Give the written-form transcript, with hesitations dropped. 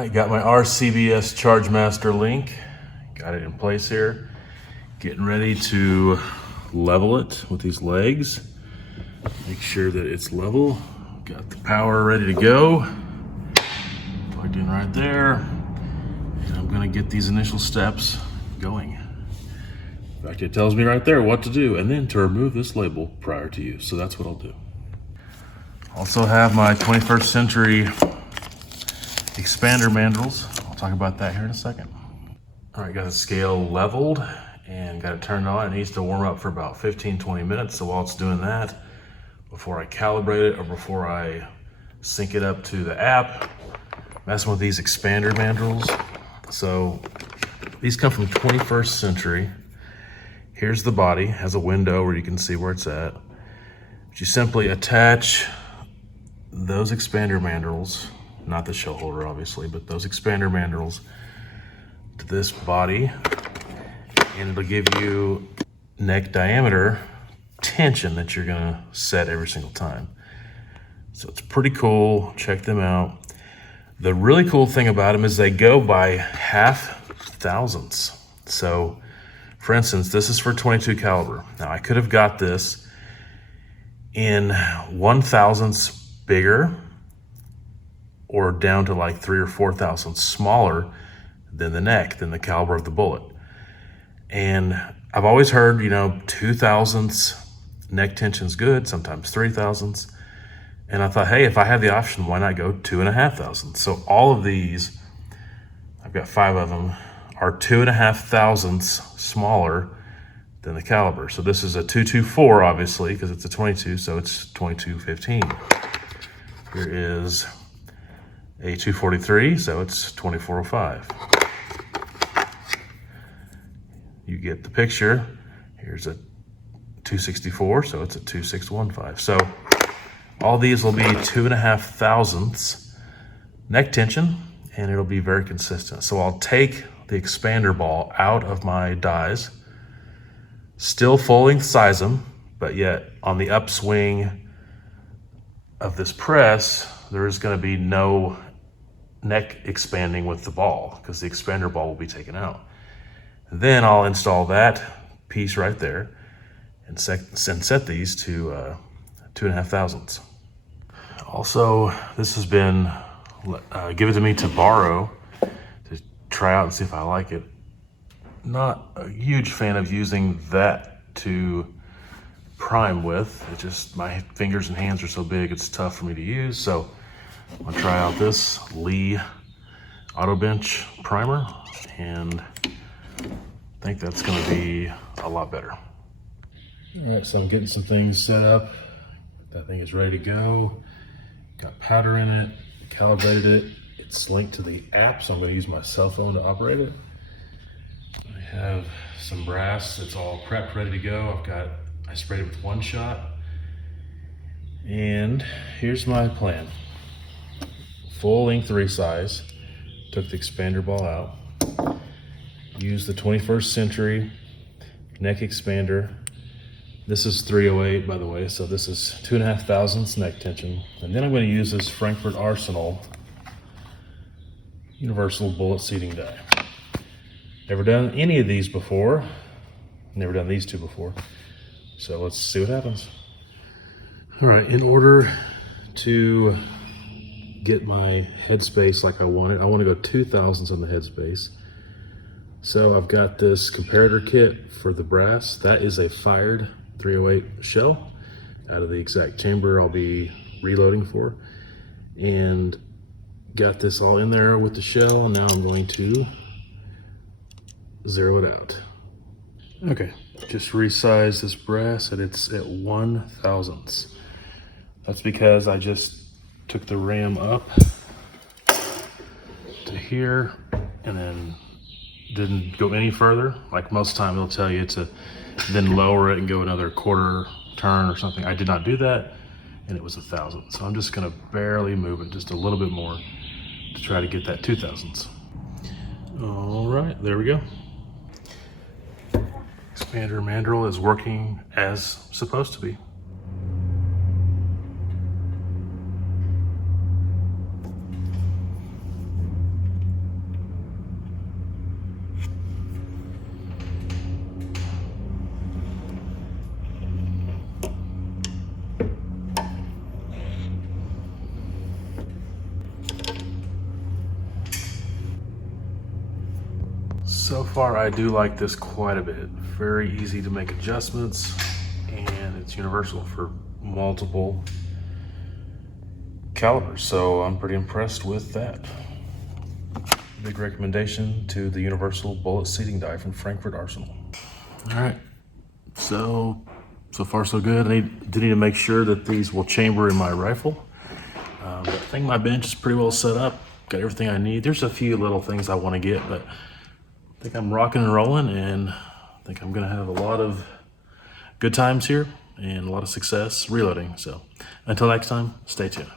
right, got my RCBS Chargemaster Link. Got it in place here. Getting ready to level it with these legs. Make sure that it's level. Got the power ready to go. Plugged in right there. And I'm gonna get these initial steps going. In fact, it tells me right there what to do and then to remove this label prior to use. So that's what I'll do. Also have my 21st century expander mandrels. I'll talk about that here in a second. All right, got the scale leveled and got it turned on. It needs to warm up for about 15-20 minutes. So while it's doing that, before I calibrate it or before I sync it up to the app, messing with these expander mandrels. So these come from 21st century. Here's the body, has a window where you can see where it's at. But you simply attach those expander mandrels, not the shell holder obviously, but those expander mandrels to this body, and it'll give you neck diameter tension that you're gonna set every single time. So it's pretty cool, check them out. The really cool thing about them is they go by half thousandths. So for instance, this is for 22 caliber. Now I could have got this in 1/1000ths bigger or down to like 3 or 4 thousandths smaller than the neck, than the caliber of the bullet. And I've always heard, 2 thousandths neck tension's good, sometimes 3 thousandths. And I thought, hey, if I have the option, why not go 2.5 thousandths? So all of these, I've got 5 of them, are 2.5 thousandths smaller than the caliber. So this is a 224, obviously, because it's a 22, so it's 2215. Here is a 243, so it's 2405. You get the picture. Here's a 264, so it's a 2615. So all these will be 2.5 thousandths neck tension, and it'll be very consistent. So I'll take the expander ball out of my dies, still full length size them, but yet on the upswing of this press, there is going to be no neck expanding with the ball because the expander ball will be taken out. Then I'll install that piece right there and set these to 2.5 thousandths. Also, this has been given to me to borrow, to try out and see if I like it. Not a huge fan of using that to prime with. It just, my fingers and hands are so big, it's tough for me to use. So I'm gonna try out this Lee Auto Bench primer, and I think that's gonna be a lot better. All right, so I'm getting some things set up. That thing is ready to go. Got powder in it, calibrated it. It's linked to the app, so I'm gonna use my cell phone to operate it. I have some brass that's all prepped, ready to go. I sprayed it with 1 shot. And here's my plan. Full length resize, took the expander ball out, used the 21st century neck expander. This is 308, by the way, so this is 2.5 thousandths neck tension. And then I'm going to use this Frankford Arsenal Universal Bullet seating die. Never done any of these before. Never done these two before. So let's see what happens. All right, in order to get my headspace like I want it, I want to go 2 thousandths on the headspace. So I've got this comparator kit for the brass. That is a fired 308 shell out of the exact chamber I'll be reloading for. And got this all in there with the shell, and now I'm going to zero it out. Okay, just resize this brass and it's at 1 thousandths. That's because I just took the ram up to here and then didn't go any further. Like most time they'll tell you to then lower it and go another quarter turn or something. I did not do that, and it was 1 thousandth. So I'm just gonna barely move it just a little bit more to try to get that 2 thousandths. All right, there we go. Expander mandrel is working as supposed to be. So far, I do like this quite a bit. Very easy to make adjustments, and it's universal for multiple calibers. So I'm pretty impressed with that. Big recommendation to the Universal Bullet seating die from Frankford Arsenal. All right, so far so good. I do need to make sure that these will chamber in my rifle. I think my bench is pretty well set up. Got everything I need. There's a few little things I want to get, but I think I'm rocking and rolling, and I think I'm gonna have a lot of good times here and a lot of success reloading. So until next time, stay tuned.